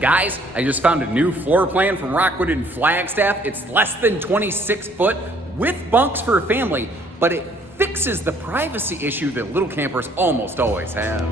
Guys, I just found a new floor plan from Rockwood and Flagstaff. It's less than 26 foot with bunks for a family, but it fixes the privacy issue that little campers almost always have.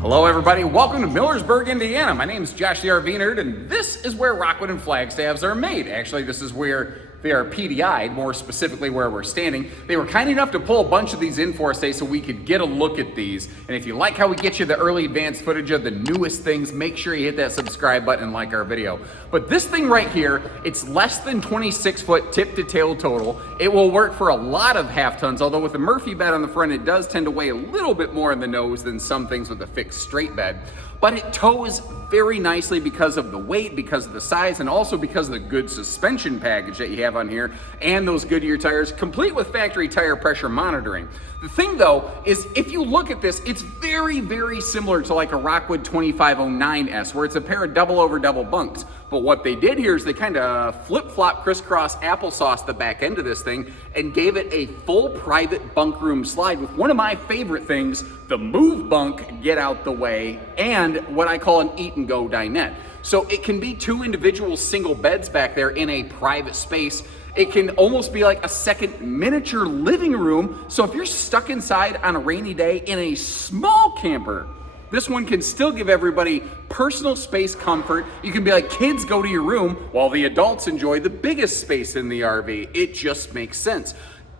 Hello everybody, welcome to Millersburg, Indiana. My name is Josh the RV Nerd, and this is where Rockwood and Flagstaffs are made. Actually, this is where they are PDI'd, more specifically where we're standing. They were kind enough to pull a bunch of these in for us today so we could get a look at these. And if you like how we get you the early advanced footage of the newest things, make sure you hit that subscribe button and like our video. But this thing right here, it's less than 26 foot tip to tail total. It will work for a lot of half tons, although with the Murphy bed on the front, it does tend to weigh a little bit more in the nose than some things with a fixed straight bed. But it tows very nicely because of the weight, because of the size, and also because of the good suspension package that you have on here and those Goodyear tires, complete with factory tire pressure monitoring. The thing though is, if you look at this, it's very, very similar to like a Rockwood 2519S, where it's a pair of double over double bunks. But what they did here is they kind of flip-flop, crisscross applesauce the back end of this thing and gave it a full private bunk room slide with one of my favorite things, the move bunk, get out the way, and what I call an eat and go dinette. So it can be two individual single beds back there in a private space. It can almost be like a second miniature living room. So if you're stuck inside on a rainy day in a small camper, this one can still give everybody personal space comfort. You can be like, kids, go to your room, while the adults enjoy the biggest space in the RV. It just makes sense.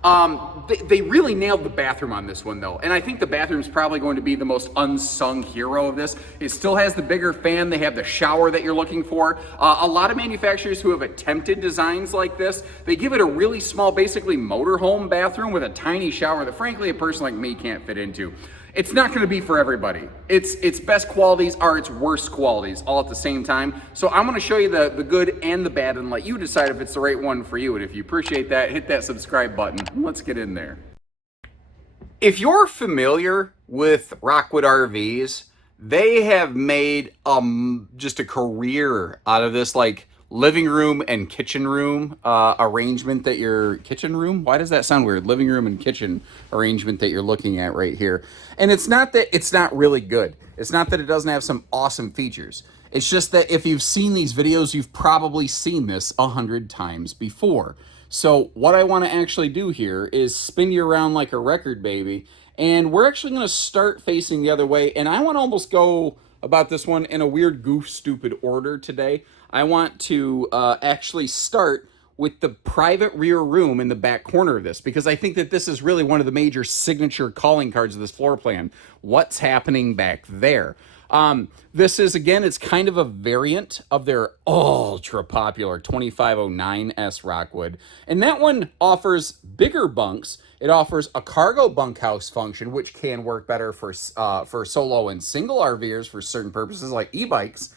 They really nailed the bathroom on this one though, and I think the bathroom's probably going to be the most unsung hero of this. It still has the bigger fan, they have the shower that you're looking for. A lot of manufacturers who have attempted designs like this, they give it a really small, basically motorhome bathroom with a tiny shower that frankly a person like me can't fit into. It's not going to be for everybody. Its best qualities are its worst qualities all at the same time. So I'm going to show you the good and the bad and let you decide if it's the right one for you. And if you appreciate that, hit that subscribe button. Let's get in there. If you're familiar with Rockwood RVs, they have made just a career out of this like living room and kitchen room arrangement that you're why does that sound weird? Living room and kitchen arrangement that you're looking at right here. And it's not that it's not really good. It's not that it doesn't have some awesome features. It's just that if you've seen these videos, you've probably seen this 100 times before. So what I want to actually do here is spin you around like a record, baby. And we're actually going to start facing the other way. And I want to almost go about this one in a weird, goof, stupid order today. I want to actually start with the private rear room in the back corner of this, because I think that this is really one of the major signature calling cards of this floor plan. What's happening back there? This is, again, it's kind of a variant of their ultra popular 2509S Rockwood. And that one offers bigger bunks. It offers a cargo bunkhouse function, which can work better for solo and single RVers for certain purposes like e-bikes.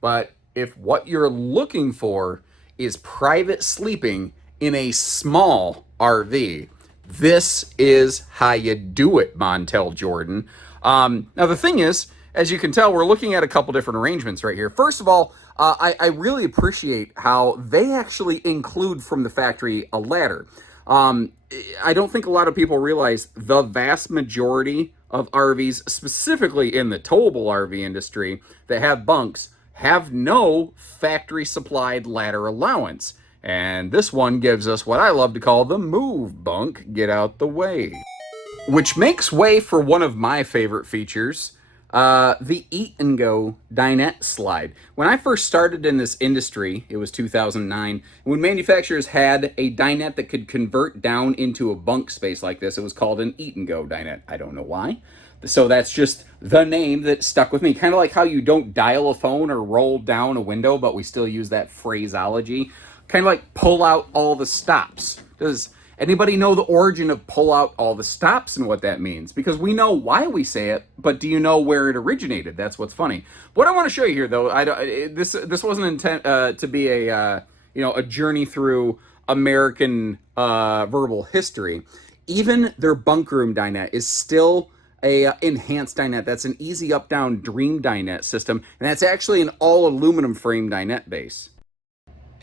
But if what you're looking for is private sleeping in a small RV, this is how you do it, Montel Jordan. Now the thing is, as you can tell, we're looking at a couple different arrangements right here. First of all, I really appreciate how they actually include from the factory a ladder. I don't think a lot of people realize the vast majority of RVs, specifically in the towable RV industry, that have bunks, have no factory supplied ladder allowance. And this one gives us what I love to call the move bunk, get out the way. Which makes way for one of my favorite features, the eat and go dinette slide. When I first started in this industry, it was 2009, when manufacturers had a dinette that could convert down into a bunk space like this, it was called an eat and go dinette. I don't know why. So that's just the name that stuck with me. Kind of like how you don't dial a phone or roll down a window, but we still use that phraseology. Kind of like pull out all the stops. Does anybody know the origin of pull out all the stops and what that means? Because we know why we say it, but do you know where it originated? That's what's funny. What I want to show you here, though, this wasn't intent to be a journey through American verbal history. Even their bunk room dinette is still a enhanced dinette. That's an easy up down dream dinette system, and that's actually an all aluminum frame dinette base.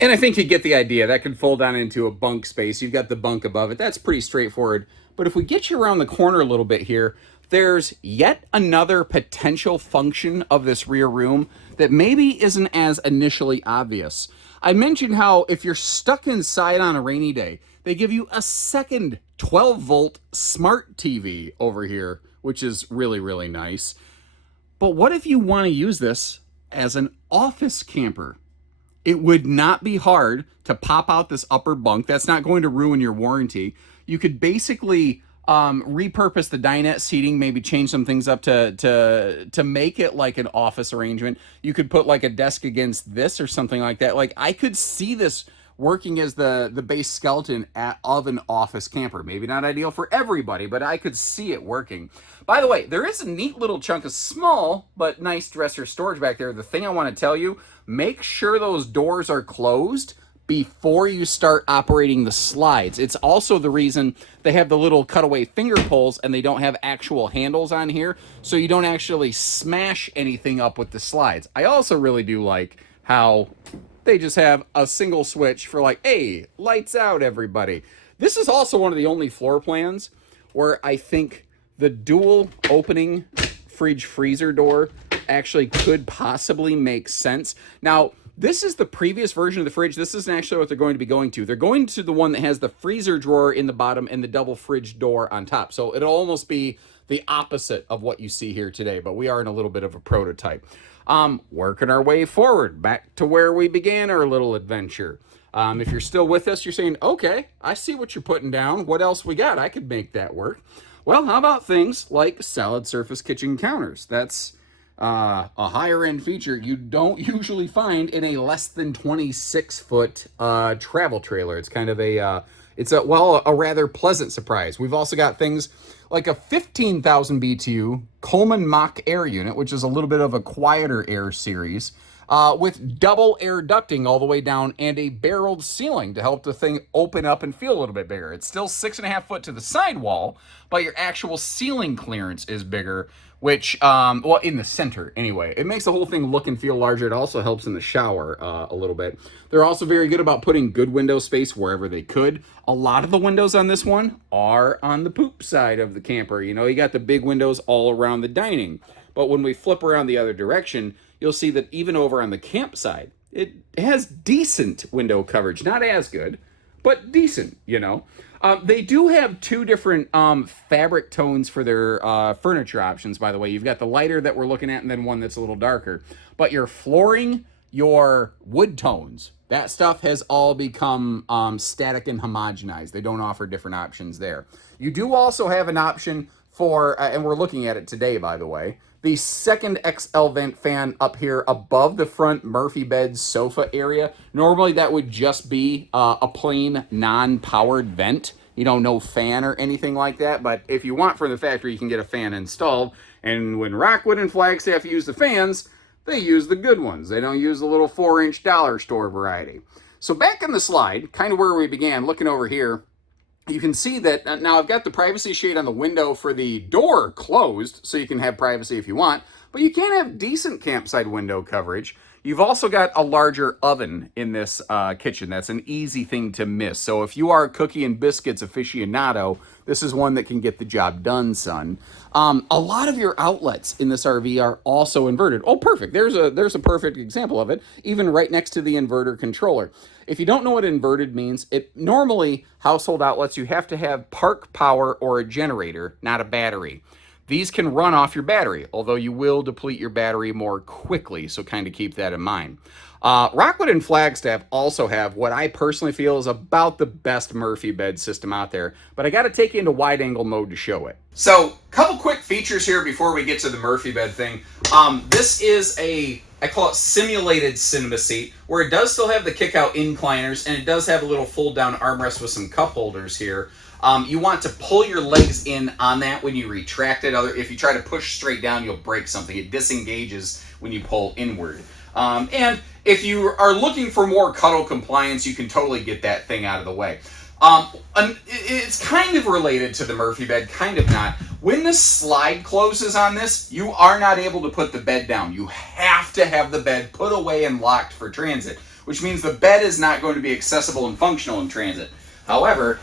And I think you get the idea. That could fold down into a bunk space. You've got the bunk above it. That's pretty straightforward. But if we get you around the corner a little bit here, there's yet another potential function of this rear room that maybe isn't as initially obvious. I mentioned how if you're stuck inside on a rainy day, they give you a second 12-volt smart TV over here, which is really, really nice. But what if you want to use this as an office camper? It would not be hard to pop out this upper bunk. That's not going to ruin your warranty. You could basically repurpose the dinette seating, maybe change some things up to make it like an office arrangement. You could put like a desk against this or something like that. Like I could see this working as the base skeleton of an office camper. Maybe not ideal for everybody, but I could see it working. By the way, there is a neat little chunk of small but nice dresser storage back there. The thing I want to tell you, make sure those doors are closed before you start operating the slides. It's also the reason they have the little cutaway finger pulls and they don't have actual handles on here, so you don't actually smash anything up with the slides. I also really do like how they just have a single switch for like, hey, lights out, everybody. This is also one of the only floor plans where I think the dual opening fridge freezer door actually could possibly make sense. Now, this is the previous version of the fridge. This isn't actually what they're going to be going to. They're going to the one that has the freezer drawer in the bottom and the double fridge door on top. So it'll almost be the opposite of what you see here today, but we are in a little bit of a prototype. Working our way forward back to where we began our little adventure. If you're still with us, you're saying, okay, I see what you're putting down. What else we got? I could make that work. Well, how about things like solid surface kitchen counters? That's a higher end feature you don't usually find in a less than 26-foot travel trailer. It's kind of a rather pleasant surprise. We've also got things like a 15,000 BTU Coleman Mach air unit, which is a little bit of a quieter air series, with double air ducting all the way down and a barreled ceiling to help the thing open up and feel a little bit bigger. It's still 6.5 foot to the sidewall, but your actual ceiling clearance is bigger, which, in the center anyway. It makes the whole thing look and feel larger. It also helps in the shower a little bit. They're also very good about putting good window space wherever they could. A lot of the windows on this one are on the poop side of the camper. You know, you got the big windows all around the dining. But when we flip around the other direction, you'll see that even over on the camp side, it has decent window coverage. Not as good, but decent, you know. They do have two different fabric tones for their furniture options, by the way. You've got the lighter that we're looking at and then one that's a little darker. But your flooring, your wood tones, that stuff has all become static and homogenized. They don't offer different options there. You do also have an option for, and we're looking at it today, by the way, the second XL vent fan up here above the front Murphy bed sofa area. Normally that would just be a plain non-powered vent, you know, no fan or anything like that. But if you want from the factory, you can get a fan installed. And when Rockwood and Flagstaff use the fans, they use the good ones. They don't use the little 4-inch dollar store variety. So back in the slide, kind of where we began, looking over here, you can see that now I've got the privacy shade on the window for the door closed, so you can have privacy if you want, but you can have decent campsite window coverage. You've also got a larger oven in this kitchen. That's an easy thing to miss. So if you are a cookie and biscuits aficionado, this is one that can get the job done, son. A lot of your outlets in this RV are also inverted. Oh, perfect. There's a perfect example of it, even right next to the inverter controller. If you don't know what inverted means, it normally household outlets, you have to have park power or a generator, not a battery. These can run off your battery, although you will deplete your battery more quickly, so kind of keep that in mind. Rockwood and Flagstaff also have what I personally feel is about the best Murphy bed system out there, but I got to take you into wide angle mode to show it. So, couple quick features here before we get to the Murphy bed thing. This is I call it simulated cinema seat, where it does still have the kick-out incliners, and it does have a little fold-down armrest with some cup holders here. You want to pull your legs in on that when you retract it. If you try to push straight down, you'll break something. It disengages when you pull inward. And if you are looking for more cuddle compliance, you can totally get that thing out of the way. It's kind of related to the Murphy bed, kind of not. When the slide closes on this, you are not able to put the bed down. You have to have the bed put away and locked for transit, which means the bed is not going to be accessible and functional in transit. However,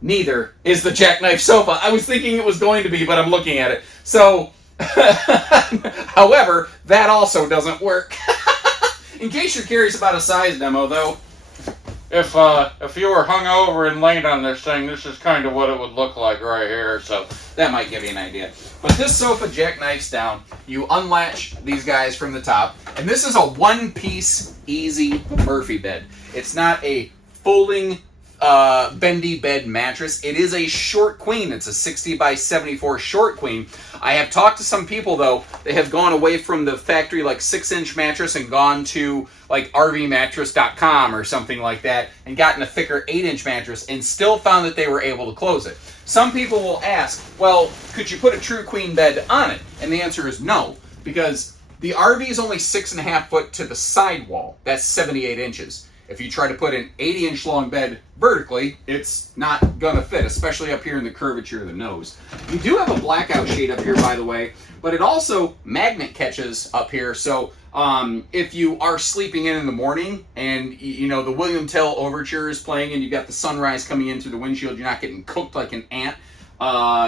neither is the jackknife sofa. I was thinking it was going to be, but I'm looking at it. So, however, that also doesn't work. In case you're curious about a size demo, though, if you were hungover and laid on this thing, this is kind of what it would look like right here. So that might give you an idea. But this sofa jackknifes down. You unlatch these guys from the top, and this is a one-piece easy Murphy bed. It's not a folding bendy bed mattress. It is a short queen. It's a 60 by 74 short queen. I have talked to some people, though. They have gone away from the factory like 6-inch mattress and gone to like rvmattress.com or something like that and gotten a thicker 8-inch mattress and still found that they were able to close it. Some people will ask, well, could you put a true queen bed on it? And the answer is no, because the RV is only 6.5 foot to the sidewall. That's 78 inches. If you try to put an 80-inch long bed vertically, it's not going to fit, especially up here in the curvature of the nose. You do have a blackout shade up here, by the way, but it also magnet catches up here. So if you are sleeping in the morning and, you know, the William Tell Overture is playing and you got the sunrise coming in through the windshield, you're not getting cooked like an ant,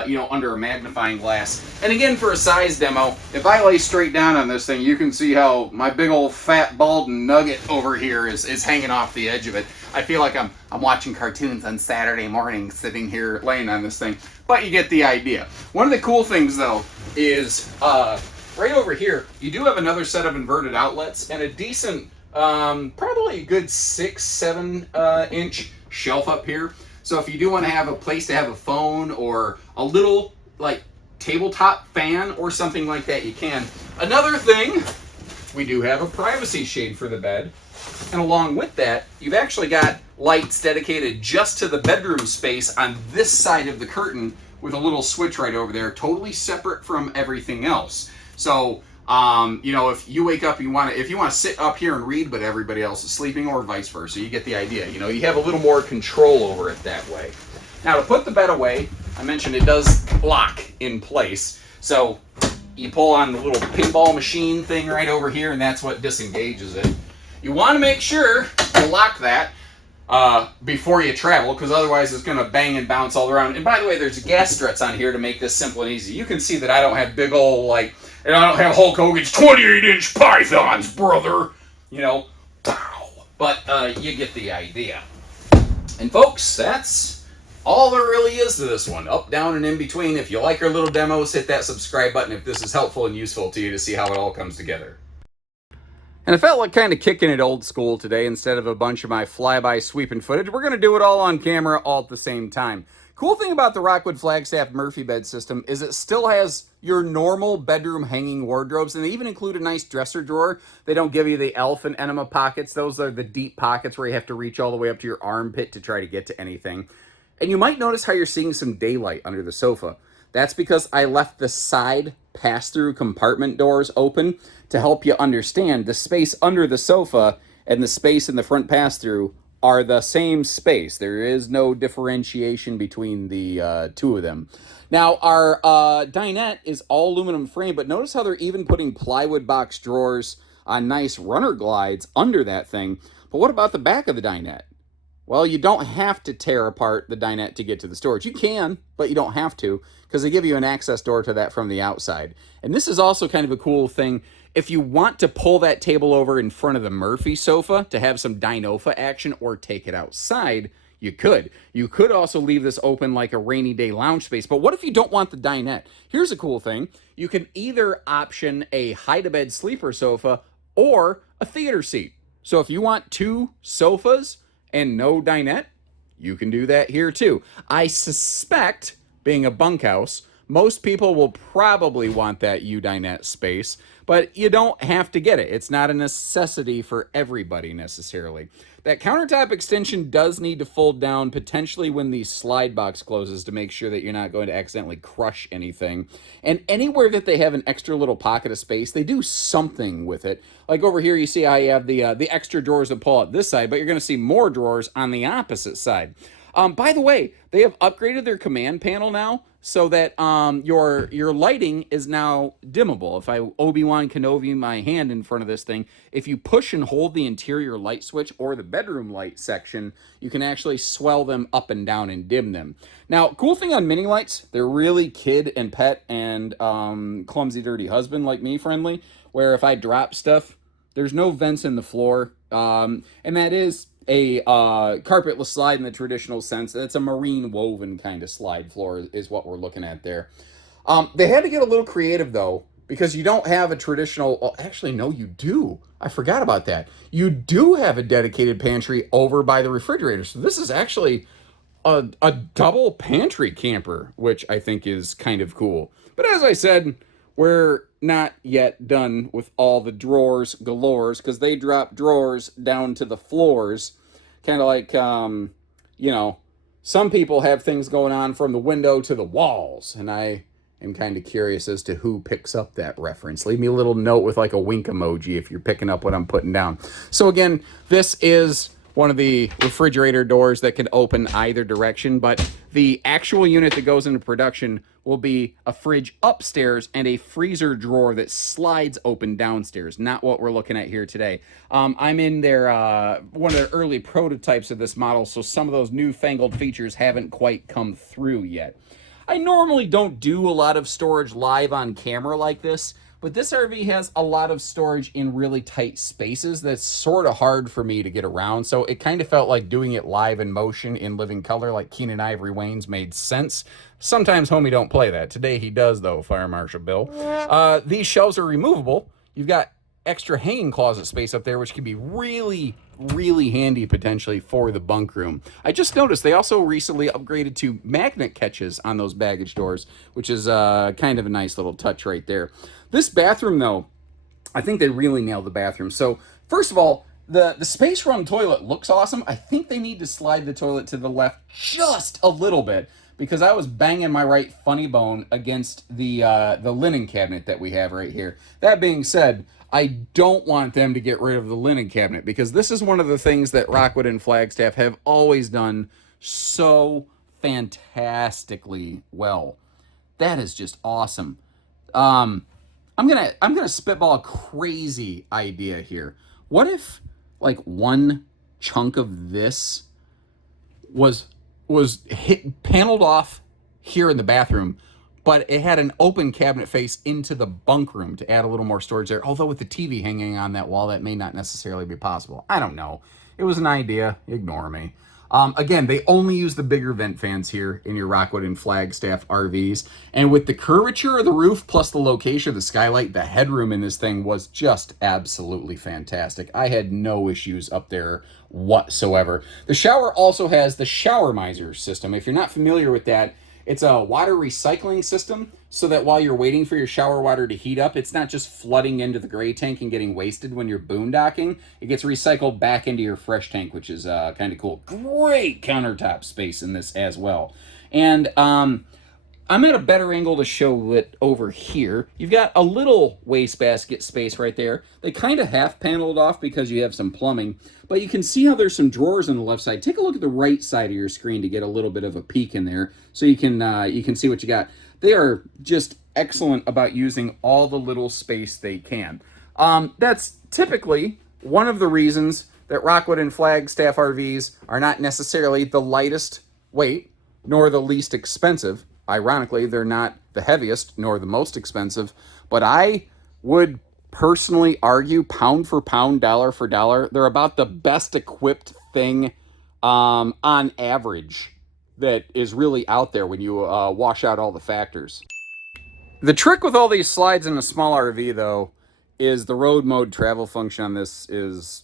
you know, under a magnifying glass. And again, for a size demo, if I lay straight down on this thing, you can see how my big old fat bald nugget over here is hanging off the edge of it. I feel like I'm watching cartoons on Saturday morning sitting here laying on this thing, but you get the idea. One of the cool things, though, is right over here, you do have another set of inverted outlets and a decent, probably a good 6-7 inch shelf up here. So if you do want to have a place to have a phone or a little like tabletop fan or something like that, you can. Another thing, we do have a privacy shade for the bed. And along with that, you've actually got lights dedicated just to the bedroom space on this side of the curtain with a little switch right over there, totally separate from everything else. So, you know, if you wake up, if you want to sit up here and read, but everybody else is sleeping, or vice versa, you get the idea. You know, you have a little more control over it that way. Now, to put the bed away, I mentioned it does lock in place. So you pull on the little pinball machine thing right over here, and that's what disengages it. You want to make sure you lock that before you travel, because otherwise it's going to bang and bounce all around. And by the way, there's gas struts on here to make this simple and easy. You can see that I don't have big old, like, and I don't have Hulk Hogan's 28-inch pythons, brother. You know, pow. But you get the idea. And folks, that's all there really is to this one. Up, down, and in between. If you like our little demos, hit that subscribe button if this is helpful and useful to you to see how it all comes together. And I felt like kind of kicking it old school today. Instead of a bunch of my flyby sweeping footage, we're going to do it all on camera all at the same time. Cool thing about the Rockwood FLAGSTAFF Murphy bed system is it still has your normal bedroom hanging wardrobes, and they even include a nice dresser drawer. They don't give you the elf and enema pockets. Those are the deep pockets where you have to reach all the way up to your armpit to try to get to anything. And you might notice how you're seeing some daylight under the sofa. That's because I left the side pass-through compartment doors open to help you understand the space under the sofa and the space in the front pass-through are the same space. There is no differentiation between the two of them. Now, our dinette is all aluminum frame, but notice how they're even putting plywood box drawers on nice runner glides under that thing. But what about the back of the dinette? Well, you don't have to tear apart the dinette to get to the storage. You can, but you don't have to, because they give you an access door to that from the outside. And this is also kind of a cool thing. If you want to pull that table over in front of the Murphy sofa to have some Dinofa action or take it outside, you could. You could also leave this open like a rainy day lounge space. But what if you don't want the dinette? Here's a cool thing. You can either option a hide-a-bed sleeper sofa or a theater seat. So if you want 2 sofas and no dinette, you can do that here too. I suspect, being a bunkhouse, most people will probably want that U-dinette space, but you don't have to get it. It's not a necessity for everybody necessarily. That countertop extension does need to fold down potentially when the slide box closes to make sure that you're not going to accidentally crush anything. And anywhere that they have an extra little pocket of space, they do something with it. Like over here, you see how you have the extra drawers that pull out this side, but you're going to see more drawers on the opposite side. By the way, they have upgraded their command panel now so that your lighting is now dimmable. If I Obi-Wan Kenobi my hand in front of this thing, if you push and hold the interior light switch or the bedroom light section, you can actually swell them up and down and dim them. Now, cool thing on mini lights, they're really kid and pet and clumsy dirty husband like me friendly, where if I drop stuff, there's no vents in the floor, and that is a carpetless slide in the traditional sense. That's a marine woven kind of slide floor is what we're looking at there. They had to get a little creative though, because you don't have a traditional, well, actually, no, you do. I forgot about that. You do have a dedicated pantry over by the refrigerator. So this is actually a double pantry camper, which I think is kind of cool. But as I said, we're not yet done with all the drawers galores, because they drop drawers down to the floors. Kind of like, you know, some people have things going on from the window to the walls. And I am kind of curious as to who picks up that reference. Leave me a little note with like a wink emoji if you're picking up what I'm putting down. So again, this is one of the refrigerator doors that can open either direction, but the actual unit that goes into production will be a fridge upstairs and a freezer drawer that slides open downstairs. Not what we're looking at here today. I'm in their one of their early prototypes of this model, so some of those newfangled features haven't quite come through yet. I normally don't do a lot of storage live on camera like this, but this RV has a lot of storage in really tight spaces that's sort of hard for me to get around. So it kind of felt like doing it live in motion in living color like Keenan Ivory Wayne's made sense. Sometimes homie don't play that. Today he does though, Fire Marshal Bill. These shelves are removable. You've got extra hanging closet space up there, which can be really, really handy potentially for the bunk room. I just noticed they also recently upgraded to magnet catches on those baggage doors, which is kind of a nice little touch right there. This bathroom, though, I think they really nailed the bathroom. So, first of all, the space run toilet looks awesome. I think they need to slide the toilet to the left just a little bit, because I was banging my right funny bone against the linen cabinet that we have right here. That being said, I don't want them to get rid of the linen cabinet, because this is one of the things that Rockwood and Flagstaff have always done so fantastically well. That is just awesome. I'm gonna spitball a crazy idea here. What if like one chunk of this was paneled off here in the bathroom, but it had an open cabinet face into the bunk room to add a little more storage there. Although with the TV hanging on that wall, that may not necessarily be possible. I don't know. It was an idea. Ignore me. Again, they only use the bigger vent fans here in your Rockwood and Flagstaff RVs. And with the curvature of the roof plus the location of the skylight, the headroom in this thing was just absolutely fantastic. I had no issues up there whatsoever. The shower also has the shower miser system. If you're not familiar with that, it's a water recycling system, so that while you're waiting for your shower water to heat up, it's not just flooding into the gray tank and getting wasted when you're boondocking. It gets recycled back into your fresh tank, which is kind of cool. Great countertop space in this as well. And I'm at a better angle to show it over here. You've got a little wastebasket space right there. They kind of half paneled off because you have some plumbing, but you can see how there's some drawers on the left side. Take a look at the right side of your screen to get a little bit of a peek in there, so you can see what you got. They are just excellent about using all the little space they can. That's typically one of the reasons that Rockwood and Flagstaff RVs are not necessarily the lightest weight nor the least expensive. Ironically, they're not the heaviest nor the most expensive, but I would personally argue pound for pound, dollar for dollar, they're about the best equipped thing on average that is really out there when you wash out all the factors. The trick with all these slides in a small RV, though, is the road mode travel function on this is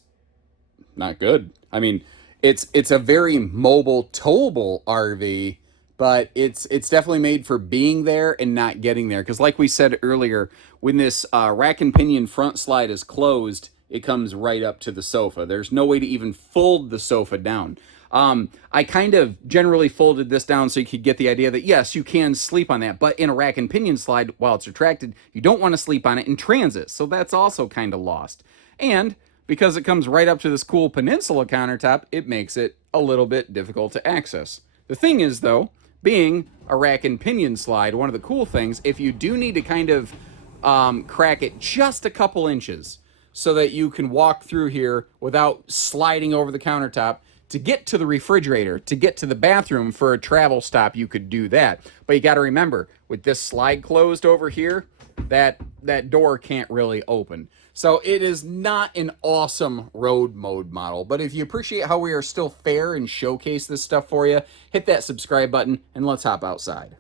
not good. I mean, it's a very mobile, towable RV, but it's definitely made for being there and not getting there. Because like we said earlier, when this rack and pinion front slide is closed, it comes right up to the sofa. There's no way to even fold the sofa down. I kind of generally folded this down so you could get the idea that, yes, you can sleep on that. But in a rack and pinion slide, while it's retracted, you don't want to sleep on it in transit. So that's also kind of lost. And because it comes right up to this cool peninsula countertop, it makes it a little bit difficult to access. The thing is, though, being a rack and pinion slide, one of the cool things, if you do need to kind of crack it just a couple inches so that you can walk through here without sliding over the countertop to get to the refrigerator, to get to the bathroom for a travel stop, you could do that. But you got to remember, with this slide closed over here, that door can't really open. So it is not an awesome road mode model, but if you appreciate how we are still fair and showcase this stuff for you, hit that subscribe button and let's hop outside.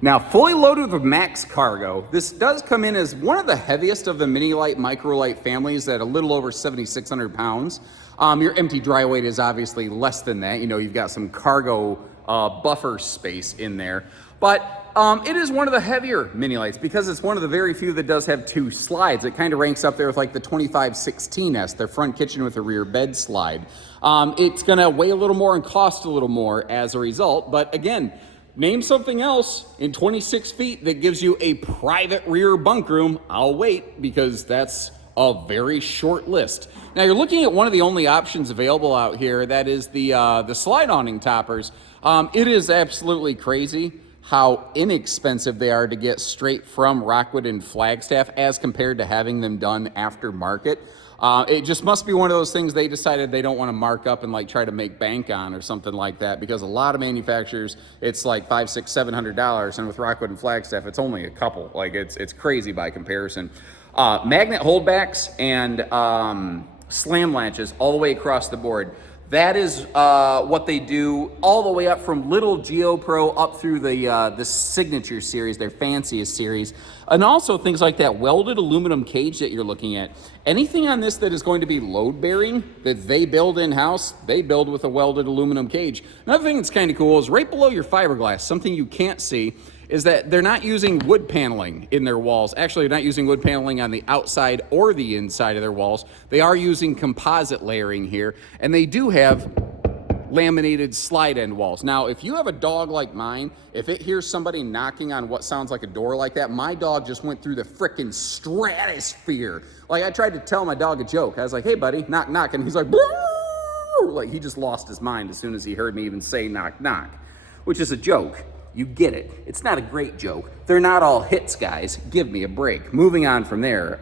Now, fully loaded with max cargo, this does come in as one of the heaviest of the mini light, micro light families at a little over 7,600 pounds. Your empty dry weight is obviously less than that. You know, you've got some cargo buffer space in there, but it is one of the heavier mini lights because it's one of the very few that does have two slides. It kind of ranks up there with like the 2519S, their front kitchen with a rear bed slide. It's gonna weigh a little more and cost a little more as a result, but again, name something else in 26 feet that gives you a private rear bunk room. I'll wait because that's a very short list. Now you're looking at one of the only options available out here. That is the slide awning toppers. It is absolutely crazy how inexpensive they are to get straight from Rockwood and Flagstaff as compared to having them done aftermarket. It just must be one of those things they decided they don't want to mark up and like try to make bank on or something like that, because a lot of manufacturers, it's like $500, $600, $700, and with Rockwood and Flagstaff, it's only a couple. Like it's crazy by comparison. Magnet holdbacks and slam latches all the way across the board. That is what they do all the way up from Little Geo Pro up through the Signature series, their fanciest series. And also things like that welded aluminum cage that you're looking at. Anything on this that is going to be load bearing that they build in-house, they build with a welded aluminum cage. Another thing that's kind of cool is right below your fiberglass, something you can't see, is that they're not using wood paneling in their walls. Actually, they're not using wood paneling on the outside or the inside of their walls. They are using composite layering here, and they do have laminated slide end walls. Now, if you have a dog like mine, if it hears somebody knocking on what sounds like a door like that, my dog just went through the frickin' stratosphere. Like, I tried to tell my dog a joke. I was like, hey buddy, knock, knock, and he's like, "Boo!" Like he just lost his mind as soon as he heard me even say knock, knock, which is a joke. You get it. It's not a great joke. They're not all hits, guys. Give me a break. Moving on from there.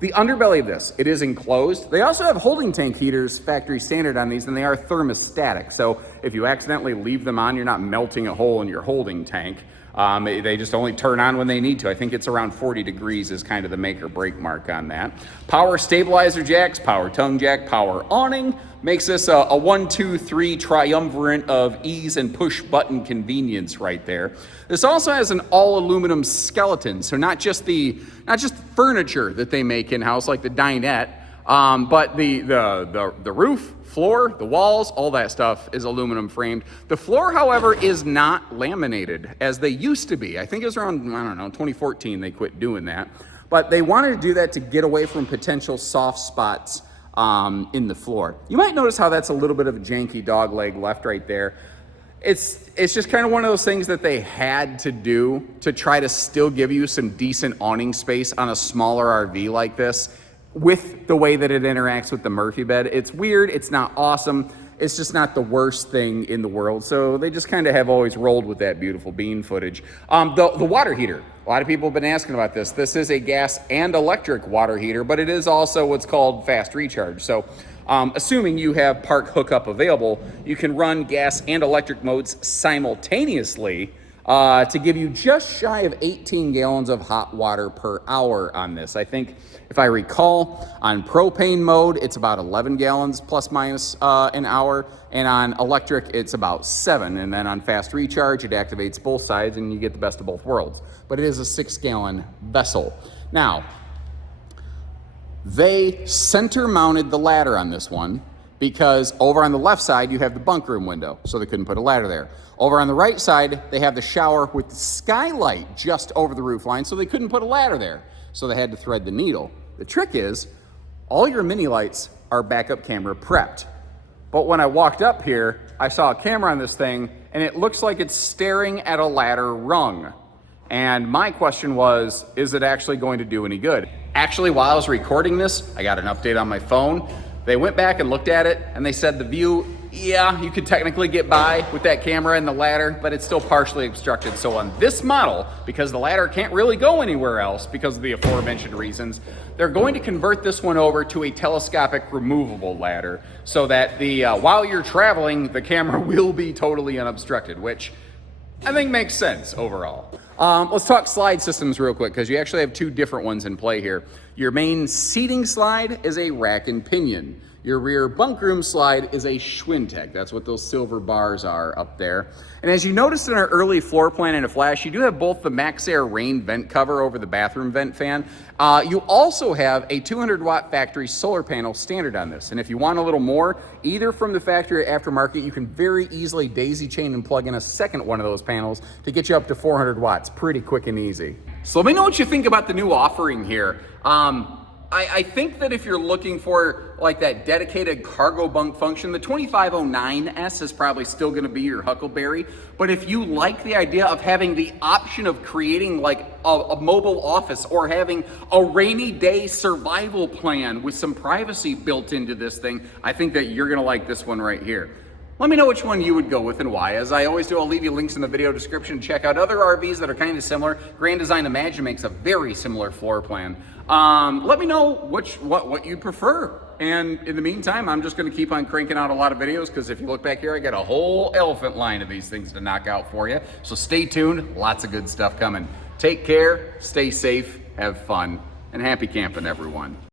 The underbelly of this, it is enclosed. They also have holding tank heaters, factory standard on these, and they are thermostatic. So if you accidentally leave them on, you're not melting a hole in your holding tank. They just only turn on when they need to. I think it's around 40 degrees is kind of the make or break mark on that. Power stabilizer jacks, power tongue jack, power awning. Makes this a 1-2-3 triumvirate of ease and push button convenience right there. This also has an all aluminum skeleton, so not just furniture that they make in-house like the dinette, but the roof, floor, the walls, all that stuff is aluminum framed. The floor, however, is not laminated as they used to be. I think it was around, I don't know, 2014 they quit doing that. But they wanted to do that to get away from potential soft spots in the floor. You might notice how that's a little bit of a janky dog leg left right there. It's just kind of one of those things that they had to do to try to still give you some decent awning space on a smaller RV like this with the way that it interacts with the Murphy bed. It's weird, it's not awesome, it's just not the worst thing in the world. So they just kind of have always rolled with that beautiful bean footage. The water heater. A lot of people have been asking about this. This is a gas and electric water heater, but it is also what's called fast recharge. So assuming you have park hookup available, you can run gas and electric modes simultaneously to give you just shy of 18 gallons of hot water per hour on this. I think, if I recall, on propane mode, it's about 11 gallons plus minus an hour, and on electric, it's about 7. And then on fast recharge, it activates both sides, and you get the best of both worlds. But it is a 6-gallon vessel. Now, they center mounted the ladder on this one because over on the left side, you have the bunk room window, so they couldn't put a ladder there. Over on the right side, they have the shower with the skylight just over the roof line, so they couldn't put a ladder there, so they had to thread the needle. The trick is, all your mini lights are backup camera prepped. But when I walked up here, I saw a camera on this thing, and it looks like it's staring at a ladder rung. And my question was, is it actually going to do any good? Actually, while I was recording this, I got an update on my phone. They went back and looked at it and they said the view, yeah, you could technically get by with that camera and the ladder, but it's still partially obstructed. So on this model, because the ladder can't really go anywhere else because of the aforementioned reasons, they're going to convert this one over to a telescopic removable ladder so that while you're traveling, the camera will be totally unobstructed, which I think makes sense overall. Let's talk slide systems real quick, because you actually have two different ones in play here. Your main seating slide is a rack and pinion. Your rear bunk room slide is a Schwintek. That's what those silver bars are up there. And as you noticed in our early floor plan in a flash, you do have both the MaxxAir rain vent cover over the bathroom vent fan. You also have a 200-watt factory solar panel standard on this. And if you want a little more, either from the factory or aftermarket, you can very easily daisy chain and plug in a second one of those panels to get you up to 400 watts pretty quick and easy. So let me know what you think about the new offering here. I think that if you're looking for like that dedicated cargo bunk function, the 2509S is probably still gonna be your huckleberry. But if you like the idea of having the option of creating like a mobile office or having a rainy day survival plan with some privacy built into this thing, I think that you're gonna like this one right here. Let me know which one you would go with and why. As I always do, I'll leave you links in the video description to check out other RVs that are kind of similar. Grand Design Imagine makes a very similar floor plan. Let me know what you prefer. And in the meantime, I'm just gonna keep on cranking out a lot of videos, because if you look back here, I got a whole elephant line of these things to knock out for you. So stay tuned, lots of good stuff coming. Take care, stay safe, have fun, and happy camping, everyone.